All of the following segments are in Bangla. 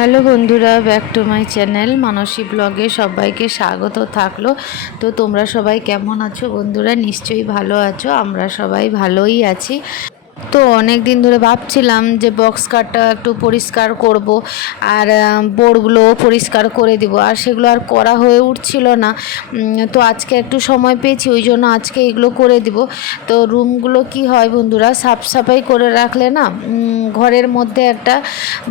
হ্যালো বন্ধুরা, ব্যাক টু মাই চ্যানেল মানসী ব্লগে সবাইকে স্বাগত থাকলো। তো তোমরা সবাই কেমন আছো বন্ধুরা? নিশ্চয়ই ভালো আছো, আমরা সবাই ভালোই আছি। তো অনেক দিন ধরে ভাবছিলাম যে বক্স কাটটা একটু পরিষ্কার করব আর বোর্ডগুলো পরিষ্কার করে দিব, আর সেগুলো আর করা হয়ে উঠছিল না। তো আজকে একটু সময় পেয়েছি, ওই জন্য আজকে এগুলো করে দিব। তো রুমগুলো কি হয় বন্ধুরা, সাফ সাফাই করে রাখলে না ঘরের মধ্যে একটা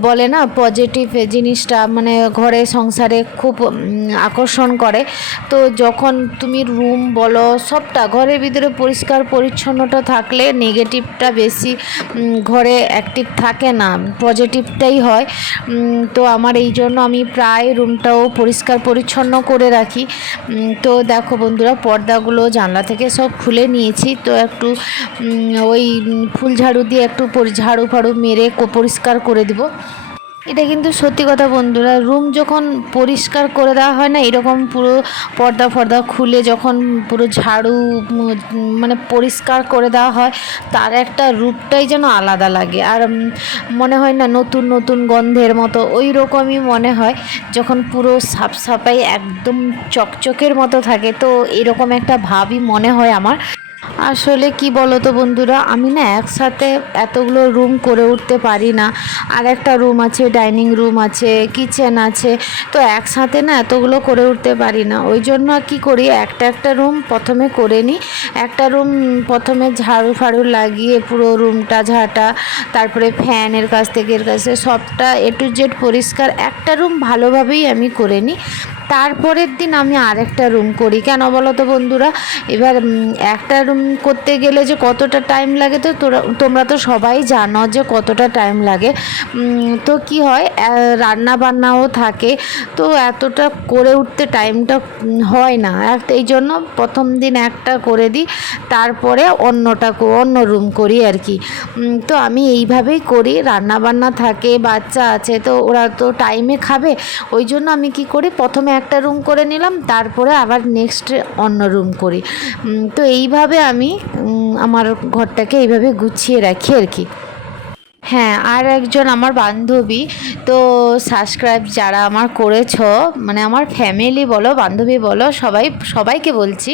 বলে না পজিটিভ জিনিসটা, মানে ঘরে সংসারে খুব আকর্ষণ করে। তো যখন তুমি রুম বলো সবটা ঘরের ভিতরে পরিষ্কার পরিচ্ছন্নতা থাকলে নেগেটিভটা বেশি ঘরে অ্যাক্টিভ থাকে না, পজিটিভটাই হয়। তো আমার এই জন্য আমি প্রায় রুমটাও পরিষ্কার পরিচ্ছন্ন করে রাখি। তো দেখো বন্ধুরা, পর্দাগুলো জানলা থেকে সব খুলে নিয়েছি। তো একটু ওই ফুল ঝাড়ু দিয়ে একটু ঝাড়ু ফাড়ু মেরে পরিষ্কার করে দিব। এটা কিন্তু সত্যি কথা বন্ধুরা, রুম যখন পরিষ্কার করে দেওয়া হয় না, এরকম পুরো পর্দা ফর্দা খুলে যখন পুরো ঝাড়ু মানে পরিষ্কার করে দেওয়া হয়, তার একটা রূপটাই যেন আলাদা লাগে। আর মনে হয় না নতুন নতুন গন্ধের মতো, ওই রকমই মনে হয় যখন পুরো সাফ সাফাই একদম চকচকের মতো থাকে। তো এরকম একটা ভাবই মনে হয় আমার। আসলে কি বলো তো বন্ধুরা, আমি না একসাথে এতগুলো রুম করে উঠতে পারি না। আর একটা রুম আছে, ডাইনিং রুম আছে, কিচেন আছে। তো একসাথে না এতগুলো করে উঠতে পারি না। ওই জন্য কি করি, একটা একটা রুম প্রথমে করে নিই। একটা রুম প্রথমে ঝাড়ু ফাড়ু লাগিয়ে পুরো রুমটা ঝাঁটা, তারপরে ফ্যানের কাছ থেকে এর কাছে সবটা এ টু জেড পরিষ্কার একটা রুম ভালোভাবেই আমি করে নিই। তারপরের দিন আমি আরেকটা রুম করি। কেন বলো তো বন্ধুরা, এবার একটা রুম করতে গেলে যে কতটা টাইম লাগে, তো তোমরা তো সবাই জানো যে কতটা টাইম লাগে। তো কি হয়, রান্না বান্নাও থাকে, তো এতটা করে উঠতে টাইমটা হয় না। এই জন্য প্রথম দিন একটা করে দিই, তারপরে অন্য রুম করি আর কি। তো আমি এইভাবেই করি। রান্না বান্না থাকে, বাচ্চা আছে, তো ওরা তো টাইমে খাবে। ওই জন্য আমি কি করি, প্রথমে একটা রুম করে নিলাম, তারপরে আবার নেক্সট অন্য রুম করি। তো এইভাবে আমি আমার ঘরটাকে এইভাবে গুছিয়ে রাখি আর কি। হ্যাঁ, আর একজন আমার বান্ধবী, তো সাবস্ক্রাইব যারা আমার করেছো, মানে আমার ফ্যামিলি বলো বান্ধবী বলো সবাইকে বলছি।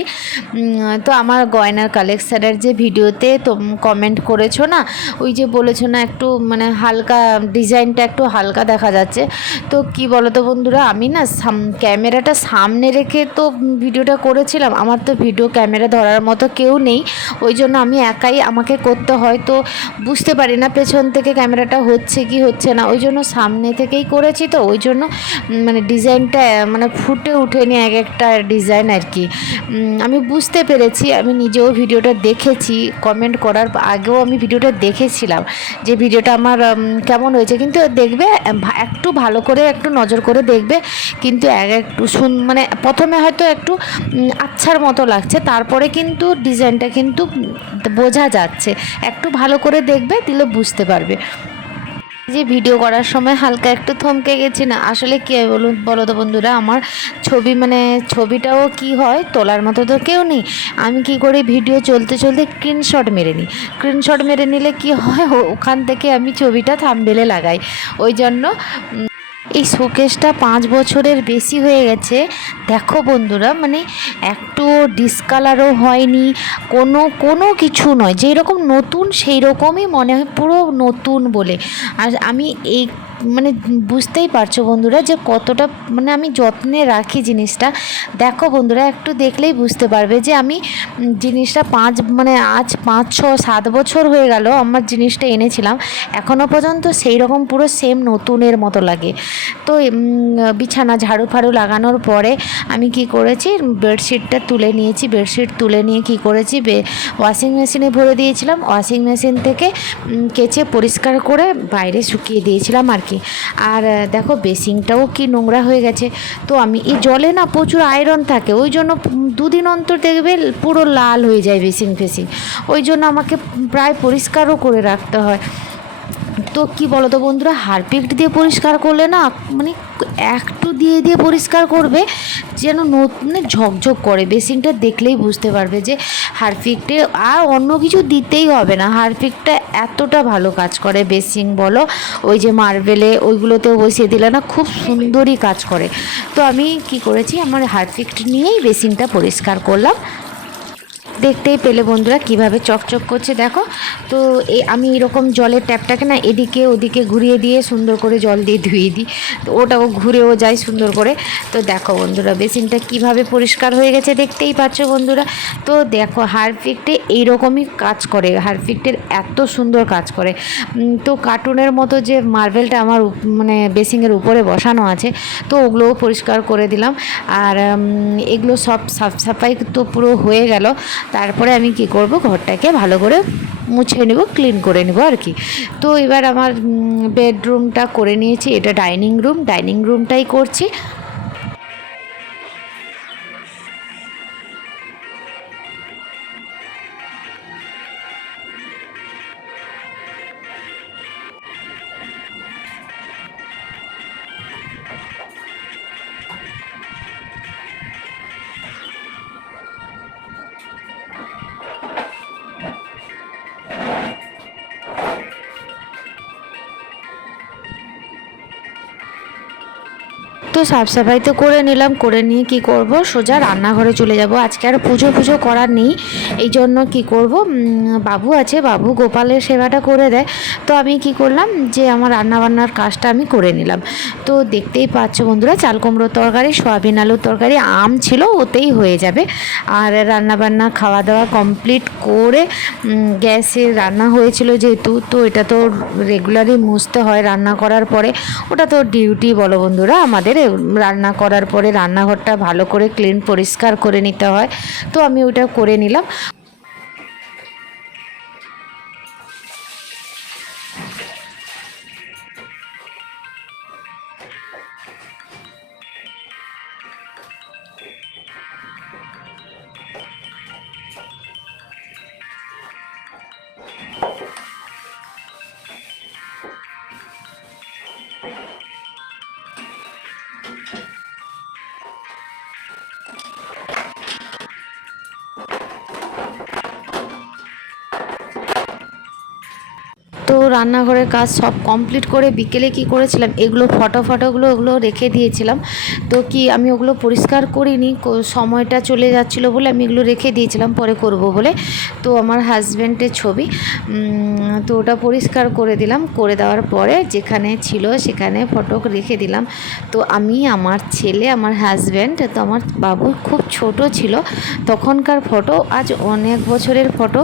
তো আমার গয়নার কালেকশানের যে ভিডিওতে তো কমেন্ট করেছো না, ওই যে বলেছো না একটু মানে হালকা ডিজাইনটা একটু হালকা দেখা যাচ্ছে। তো কি বলো তো বন্ধুরা, আমি না ক্যামেরাটা সামনে রেখে তো ভিডিওটা করেছিলাম। আমার তো ভিডিও ক্যামেরা ধরার মতো কেউ নেই, ওই জন্য আমি একাই আমাকে করতে হয়। তো বুঝতে পারি না পেছন থেকে ক্যামেরাটা হচ্ছে কি হচ্ছে না, ওই জন্য সামনে থেকেই করেছি। তো ওই জন্য মানে ডিজাইনটা মানে ফুটে ওঠেনি এক একটা ডিজাইন আর কি। আমি বুঝতে পেরেছি, আমি নিজেও ভিডিওটা দেখেছি, কমেন্ট করার আগেও আমি ভিডিওটা দেখেছিলাম যে ভিডিওটা আমার কেমন হয়েছে। কিন্তু দেখবে একটু ভালো করে একটু নজর করে দেখবে, কিন্তু একটু মানে প্রথমে হয়তো একটু আচ্ছার মতো লাগছে, তারপরে কিন্তু ডিজাইনটা কিন্তু বোঝা যাচ্ছে। একটু ভালো করে দেখবে, দিলে বুঝতে পারবে। যে ভিডিও করার সময় হালকা একটু থমকে গেছি না, আসলে কী হয় বলো তো বন্ধুরা, আমার ছবি মানে ছবিটাও কি হয়, তোলার মতো তো কেউ নেই। আমি কি করি, ভিডিও চলতে চলতে স্ক্রিনশট মেরে নিই। স্ক্রিনশট মেরে নিলে কি হয়, ওখান থেকে আমি ছবিটা থাম্বনেলে লাগাই। ওই জন্য এই শোকেসটা 5 বছরের বেশি হয়ে গেছে। দেখো বন্ধুরা, মানে একটু ডিসকালারও হয়নি, কোনো কিছু নয়, যেই রকম নতুন সেই রকমই মনে হয়, পুরো নতুন বলে। আর আমি এই মানে বুঝতেই পারছো বন্ধুরা যে কতটা মানে আমি যত্নে রাখি জিনিসটা। দেখো বন্ধুরা, একটু দেখলেই বুঝতে পারবে যে আমি জিনিসটা মানে আজ 5-6-7 বছর হয়ে গেল আমার জিনিসটা এনেছিলাম, এখনও পর্যন্ত সেই রকম পুরো সেম নতুনের মতো লাগে। তো বিছানা ঝাড়ু ফাড়ু লাগানোর পরে আমি কি করেছি, বেডশিটটা তুলে নিয়েছি। বেডশিট তুলে নিয়ে কি করেছি, ওয়াশিং মেশিনে ভরে দিয়েছিলাম, ওয়াশিং মেশিন থেকে কেচে পরিষ্কার করে বাইরে শুকিয়ে দিয়েছিলাম আর কি। আর দেখো বেসিনটাও কি নোংরা হয়ে গেছে। তো আমি এই জলে না প্রচুর আয়রন থাকে, ওই জন্য 2 দিন অন্তর দেখবে পুরো লাল হয়ে যায় বেসিন ফেসিন, ওই জন্য আমাকে প্রায় পরিষ্কারও করে রাখতে হয়। তো কি বলো তো বন্ধুরা, হারপিক দিয়ে পরিষ্কার করলে না মানে একটু দিয়ে দিয়ে পরিষ্কার করবে যেন মানে ঝকঝক করে, বেসিনটা দেখলেই বুঝতে পারবে যে হারপিকটা, আর অন্য কিছু দিতেই হবে না, হারপিকটা এতটা ভালো কাজ করে। বেসিন বলো, ওই যে মার্বেলে ওইগুলোতেও বসিয়ে দিলে না খুব সুন্দরই কাজ করে। তো আমি কি করেছি, আমার হারপিক নিয়েই বেসিনটা পরিষ্কার করলাম। দেখতেই পেলে বন্ধুরা কিভাবে চকচক করছে দেখো। তো আমি এরকম জলের ট্যাপটাকে না এদিকে ওদিকে ঘুরিয়ে দিয়ে সুন্দর করে জল দিয়ে ধুয়ে দিই, তো ওটাও ঘুরেও যায় সুন্দর করে। তো দেখো বন্ধুরা বেসিনটা কিভাবে পরিষ্কার হয়ে গেছে দেখতেই পাচ্ছ বন্ধুরা। তো দেখো হারপিকটে এইরকমই কাজ করে, হারপিকটের এত সুন্দর কাজ করে। তো কার্টুনের মতো যে মার্বেলটা আমার মানে বেসিনের উপরে বসানো আছে, তো ওগুলোও পরিষ্কার করে দিলাম। আর এগুলো সব সাফ সাফাই তো পুরো হয়ে গেল। তারপরে আমি কি করব, ঘরটাকে ভালো করে মুছে নেব, ক্লিন করে নেব আর কি। তো এবার আমার বেডরুমটা করে নিয়েছি, এটা ডাইনিং রুমটাই করছি। তো সাফ সাফাই তো করে নিলাম, করে নিয়ে কি করব, সোজা রান্নাঘরে চলে যাব। আজকে আর পুজো করার নেই, এই জন্য কী করব, বাবু আছে, বাবু গোপালের সেবাটা করে দেয়। তো আমি কি করলাম যে আমার রান্নাবান্নার কাজটা আমি করে নিলাম। তো দেখতেই পাচ্ছ বন্ধুরা, চাল কুমড়োর তরকারি, সয়াবিন আলুর তরকারি, আম ছিল, ওতেই হয়ে যাবে। আর রান্নাবান্না খাওয়া দাওয়া কমপ্লিট করে গ্যাসে রান্না হয়েছিল যেহেতু, তো এটা তো রেগুলারই মুছতে হয় রান্না করার পরে, ওটা তো ডিউটি বলো বন্ধুরা আমাদের, রান্না করার পরে রান্নাঘরটা ভালো করে ক্লিন পরিষ্কার করে নিতে হয়। তো আমি ওটা করে নিলাম। তো রান্নাঘরের কাজ সব কমপ্লিট করে বিকেলে কি করেছিলাম, এগুলো ফটোগুলো ওগুলো রেখে দিয়েছিলাম। তো কি আমি ওগুলো পরিষ্কার করিনি, সময়টা চলে যাচ্ছিলো বলে আমি এগুলো রেখে দিয়েছিলাম পরে করব বলে। তো আমার হাজব্যান্ডের ছবি, তো ওটা পরিষ্কার করে দিলাম, করে দেওয়ার পরে যেখানে ছিল সেখানে ফটো রেখে দিলাম। তো আমি, আমার ছেলে, আমার হাজব্যান্ড, তো আমার বাবু খুব ছোট ছিল তখনকার ফটো, আজ অনেক বছরের ফটো।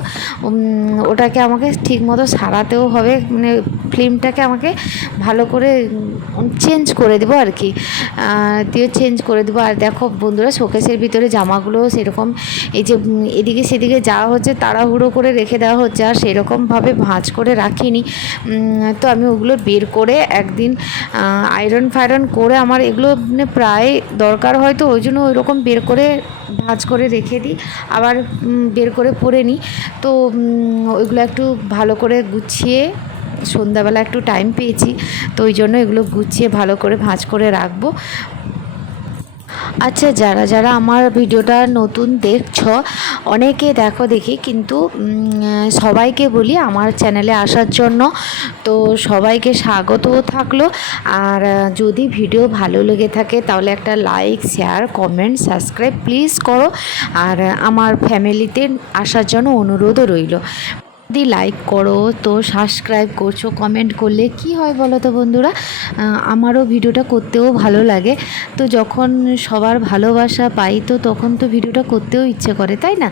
ওটাকে আমাকে ঠিকমতো সারাতেও হবে, মানে ফিল্মটাকে আমাকে ভালো করে চেঞ্জ করে দেবো আর কি, দিয়ে চেঞ্জ করে দেবো। আর দেখো বন্ধুরা, শোকেসের ভিতরে জামাগুলো সেরকম এই যে এদিকে সেদিকে যাওয়া হচ্ছে, তাড়াহুড়ো করে রেখে দেওয়া হচ্ছে, আর সেরকমভাবে ভাঁজ করে রাখিনি। তো আমি ওগুলো বের করে একদিন আয়রন ফায়রন করে, আমার এগুলো মানে প্রায় দরকার হয়, তো ওই জন্য ওইরকম বের করে ভাঁজ করে রেখে দিই, আবার বের করে পরে নিই। তো ওইগুলো একটু ভালো করে গুছিয়ে, সন্ধ্যাবেলা একটু টাইম পেয়েছি, তো ওই জন্য এগুলো গুছিয়ে ভালো করে ভাঁজ করে রাখবো। আচ্ছা, যারা আমার ভিডিওটা নতুন দেখছো, অনেকে দেখি, কিন্তু সবাইকে বলি আমার চ্যানেলে আসার জন্য। তো সবাইকে স্বাগতও থাকলো। আর যদি ভিডিও ভালো লেগে থাকে তাহলে একটা like, share, comment, subscribe please করো। আর আমার ফ্যামিলিতে আসার জন্য অনুরোধও রইল। যদি লাইক করো, তো সাবস্ক্রাইব করছো, কমেন্ট করলে কি হয় বলো তো বন্ধুরা, আমারও ভিডিওটা করতেও ভালো লাগে। তো যখন সবার ভালোবাসা পাই, তো তখন তো ভিডিওটা করতেও ইচ্ছে করে, তাই না?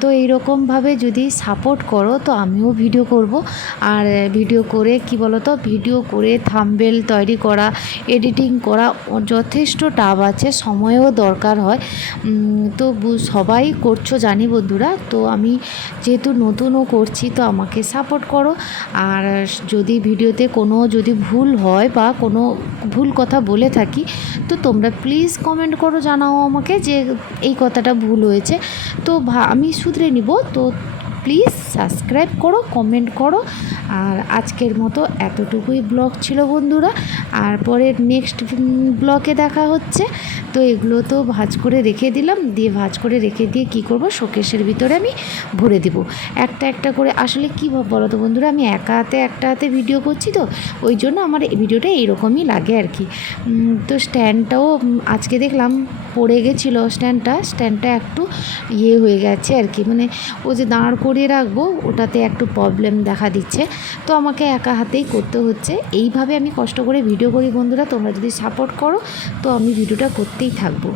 তো এইরকমভাবে যদি সাপোর্ট করো তো আমিও ভিডিও করব। আর ভিডিও করে কি বলো তো, ভিডিও করে থাম্বনেল তৈরি করা, এডিটিং করা যথেষ্ট টাফ আছে, সময়ও দরকার হয়। তো সবাই করছো জানি বন্ধুরা, তো আমি যেহেতু নতুনও করছি, তো আমাকে সাপোর্ট করো। আর যদি ভিডিওতে কোনো যদি ভুল হয় বা কোনো ভুল কথা বলে থাকি, তো তোমরা প্লিজ কমেন্ট করো, জানাও আমাকে যে এই কথাটা ভুল হয়েছে, তো আমি শুধরে নিব। তো প্লিজ সাবস্ক্রাইব করো, কমেন্ট করো। আর আজকের মতো এতটুকুই ব্লগ ছিল বন্ধুরা, আর পরের নেক্সট ব্লগে দেখা হচ্ছে। তো এগুলো তো ভাজ করে রেখে দিলাম, দিয়ে ভাজ করে রেখে দিয়ে কি করব, শোকেসের ভিতরে আমি ভরে দিব একটা একটা করে। আসলে কী বলো তো বন্ধুরা, আমি একটা হাতে ভিডিও করছি, তো ওই জন্য আমার এই ভিডিওটা এইরকমই লাগে আর কি। তো স্ট্যান্ডটাও আজকে দেখলাম পড়ে গেছিলো, স্ট্যান্ডটা একটু হয়ে গেছে আর কি, মানে ও যে দাঁড় করিয়ে রাখবো ওটাতে একটু প্রবলেম দেখা দিচ্ছে। তো আমাকে একা হাতেই করতে হচ্ছে। এইভাবে আমি কষ্ট করে ভিডিও করি বন্ধুরা, তোমরা যদি সাপোর্ট করো তো আমি ভিডিওটা করতেই থাকবো।